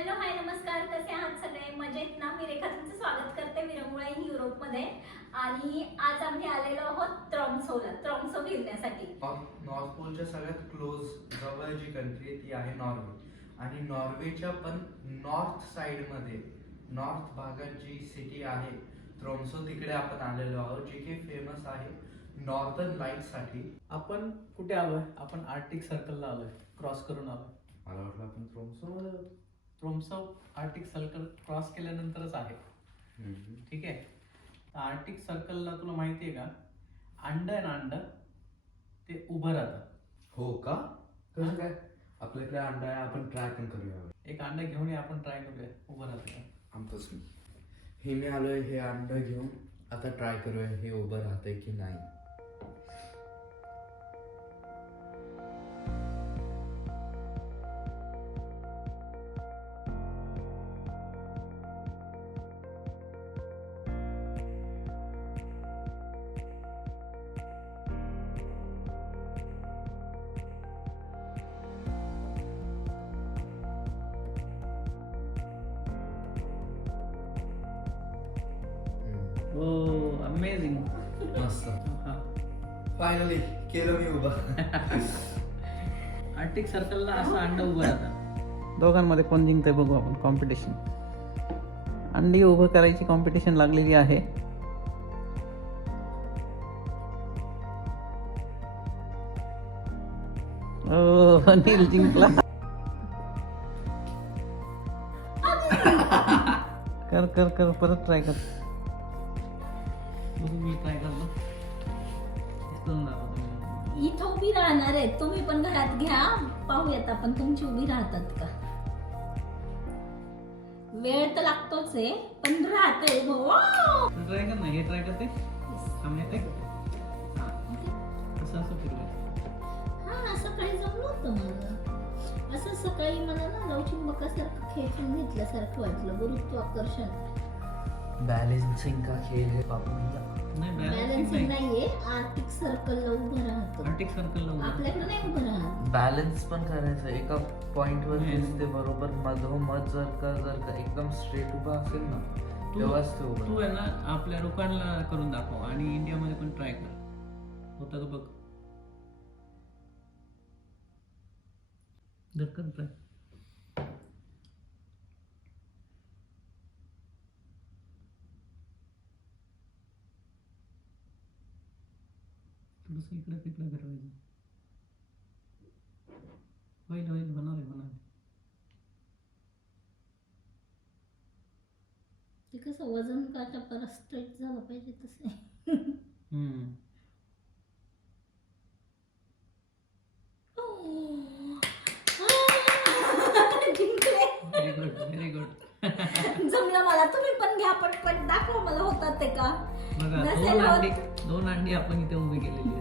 Hello hi नमस्कार, कसे आहात सगळे? मजेत ना? मी रेखा तुमचं स्वागत करते विरंगुळा इन युरोपमध्ये. आणि आज आम्ही आलेलो आहोत ट्रॉम्सो फिरण्यासाठी. नॉर्थ पोलच्या सगळ्यात क्लोज जवळ जी कंट्री आहे ती आहे नॉर्वे. आणि नॉर्वेच्या पण नॉर्थ साइडमध्ये नॉर्थ भागात जी सिटी आहे ट्रॉम्सो, तिकडे आपण आलेलो आहोत, जी की फेमस आहे नॉर्दर्न लाईट साठी. आपण कुठे आलोय? आपण आर्टिक सर्कलला आलोय, क्रॉस करून आलोय. मला वाटलं आपण ट्रोम्सो आर्टिक सर्कल क्रॉस केल्यानंतरच आहे. ठीक आहे. आर्टिक सर्कलला तुला माहिती आहे का, अंड आहे ना, अंड ते उभं राहतं. हो का? कसं काय? आपल्याकडे अंडा आहे, आपण ट्राय पण करूया. एक अंड घेऊन ये, आपण ट्राय करूया उभं राहतं का. आमचंच हे मी आलोय हे अंड घेऊन, आता ट्राय करूया हे उभं राहतंय की नाही. ओ अमेझिंग. मस्त. फायनली केलं मी उभं. आर्टिक सर्कलला असं अंड उभं राहतं. दोघांमध्ये कोण जिंकते बघू आपण. कॉम्पिटिशन, अंडी उभं करायची कॉम्पिटिशन लागलेली आहे. ओ अनिल जिंकला. कर कर कर, परत ट्राय कर. मी ट्राय करतो. इथं उभी राहणार आहे, तुम्ही पण घरात घ्या, पाहूयात आपण तुमची उभी राहतात का. वेळ तर लागतोच आहे, पण राहते उभं. ट्राय कर ना, हे ट्राय करते. सामने असं असं फिरवायचं. हा, सकाळी जमलं होतं मला. असं सकाळी मला ना लवचिंबकासारखं खेचून घेतल्यासारखं वाटलं. गुरुत्वाकर्षण बॅलेन्सिंग का खेळ है बाबू भैया. नाही बॅलन्सिंग नाहीये. आर्टिक सर्कलला उभं राहतं. आर्टिक सर्कलला आपल्याकडे नाही उभं राहत. बॅलन्स पण करायचं एका पॉइंट वर दिसते बरोबर. मधोमध जर का एकदम स्ट्रेट उभा असेल ना, तेव्हाच ते उभं. तू आहे ना आपल्या लोकांना करून दाखव आणि इंडियामध्ये पण ट्राय कर. होतं का बघ. धक्कन ट्राय. थोडंसं इकडे तिकडे फिरवायचं. होईल होईल, होणार आहे. ते कसं वजन काटा परत स्ट्रेट झालं पाहिजे तसे. जिंकले. Very good very good. जमलं मला. तुम्ही पण घ्या पटपट, दाखवा मला होतात ते का. बघा, नसेल होत. दोन अंडी आपण इथे उभी केलेली आहेत.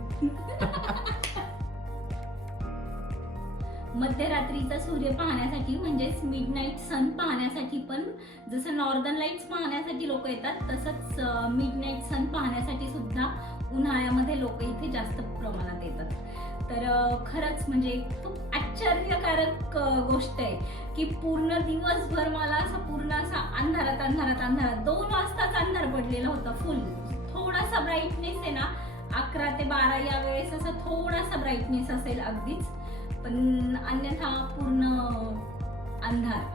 मध्यरात्रीचा सूर्य पाहण्यासाठी, म्हणजेच मिडनाईट सन पाहण्यासाठी, पण जसं नॉर्दर्न लाईट्स पाहण्यासाठी लोक येतात, तसंच मिडनाईट सन पाहण्यासाठी सुद्धा उन्हाळ्यामध्ये लोक इथे जास्त प्रमाणात येतात. तर खरंच म्हणजे खूप आश्चर्यकारक गोष्ट आहे की पूर्ण दिवसभर मला असं पूर्ण असा अंधारात 2 वाजताच अंधार पडलेला होता. फुल थोडासा ब्राईटनेस आहे ना, 11 ते 12 या वेळेस असा थोडासा ब्राईटनेस असेल अगदीच, पण अन्यथा पूर्ण अंधार.